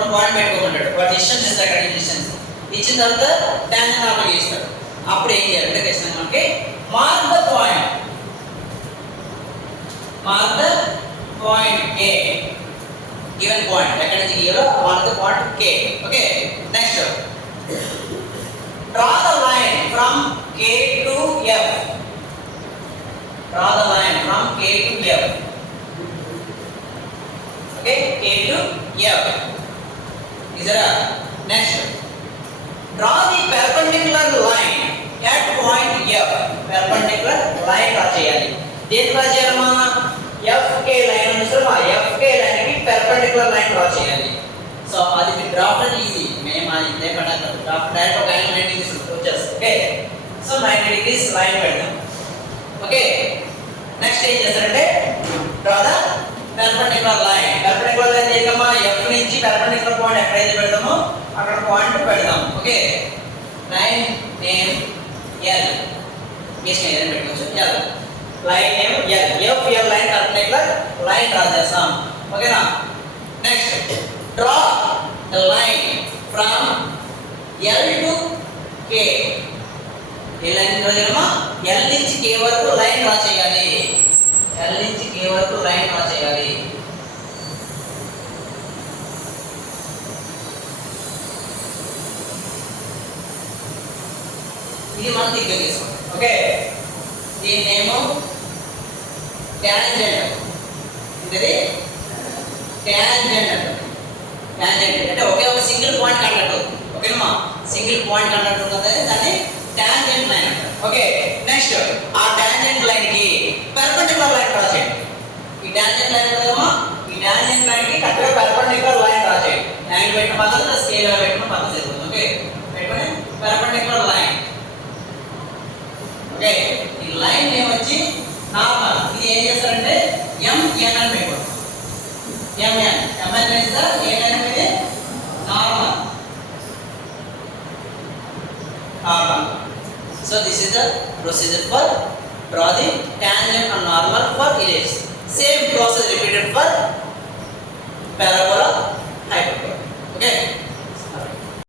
From point పెట్టుకోమంటాడు. వాడు డిస్టెన్స్ ఇస్తాడు, అక్కడ డిస్టెన్స్ ఇచ్చిన తర్వాత టాంజెంట్ నార్మల్ గీస్తాడు. అప్పుడు ఏం చేయాలంటే క్వశ్చన్ మనకి mark the point a given point ఎక్కడ నుంచి గీయాలో mark the point K. Okay, next draw the line from K to F. Draw the line from K to F. Okay, K to F. Is there a next? Draw the perpendicular line at point F. Perpendicular line draw చేయాలి. దేని draw చేయాలమ్మా? FK line అనుసరమా FK line కి perpendicular line draw చేయాలి. So అది మీ draft అంటే easy. మేము అది ఇదే పడక డ్రాఫ్ట్ డైరెక్ట్ ఒక యాంగిల్ 90 డిగ్రీస్ వచ్చేస్తుంది. ఓకే, సో 90 డిగ్రీస్ లైన్ పెడదాం. ఓకే, నెక్స్ట్ ఏం చేస్తారంటే draw the perpendicular line. Perpendicular line ఏకమా F నుంచి పెర్పెండిక్యులర్ పాయింట్ ఎక్కడైతే పెడతామో అక్కడ పాయింట్ పెడదాం. ఓకే, లైన్ నేమ్ L గీసిన ఏదైనా పెట్టుకోవచ్చు. L line name L. F L line perpendicular line draw చేస్తాం. ఓకేనా? Next draw the line from L to K. ఏ లైన్ డ్రా చేయాలమ్మా? L నుంచి K వరకు లైన్ డ్రా చేయాలి. L నుంచి K వరకు లైన్ డ్రా చేయాలి. ఇది మనం దగ్గర తీసుకోండి. ఓకే, దీని నేమ్ టాంజెంట్. ఇది టాంజెంట్ అంటే టాంజెంట్ అంటే ఒకే ఒక సింగిల్ పాయింట్ కండక్ట్ అవుతుంది. ఓకేనమ్మా, సింగిల్ పాయింట్ కండక్ట్ ఉంటుంది, దాన్ని టాంజెంట్ లైన్ అంటారు. ఓకే, నెక్స్ట్ ఆ టాంజెంట్ లైన్ కి పెర్పెండిక్యులర్ లైన్ డ్రా చేయండి. ఈ టాంజెంట్ లైన్ ఉందమ్మా, ఈ టాంజెంట్ లైన్ కి కరెక్ట్గా పెర్పెండిక్యులర్ లైన్ డ్రా చేయండి. యాంగిల్ పెట్టిన పద్ధతి స్కేల్ పెట్టిన పద్ధతి జరుగుతుంది. ఓకే, పెట్టుకొని పెర్పెండిక్యులర్ లైన్. ఓకే, ఈ లైన్ నేమ్ వచ్చి నార్మల్. ఇది ఏం చేస్తారంటే MN అని పెట్టుకోండి. MN is the AN with normal. So this is the procedure for draw the tangent and normal for ellipse. Same process repeated for parabola, hyperbola. Okay.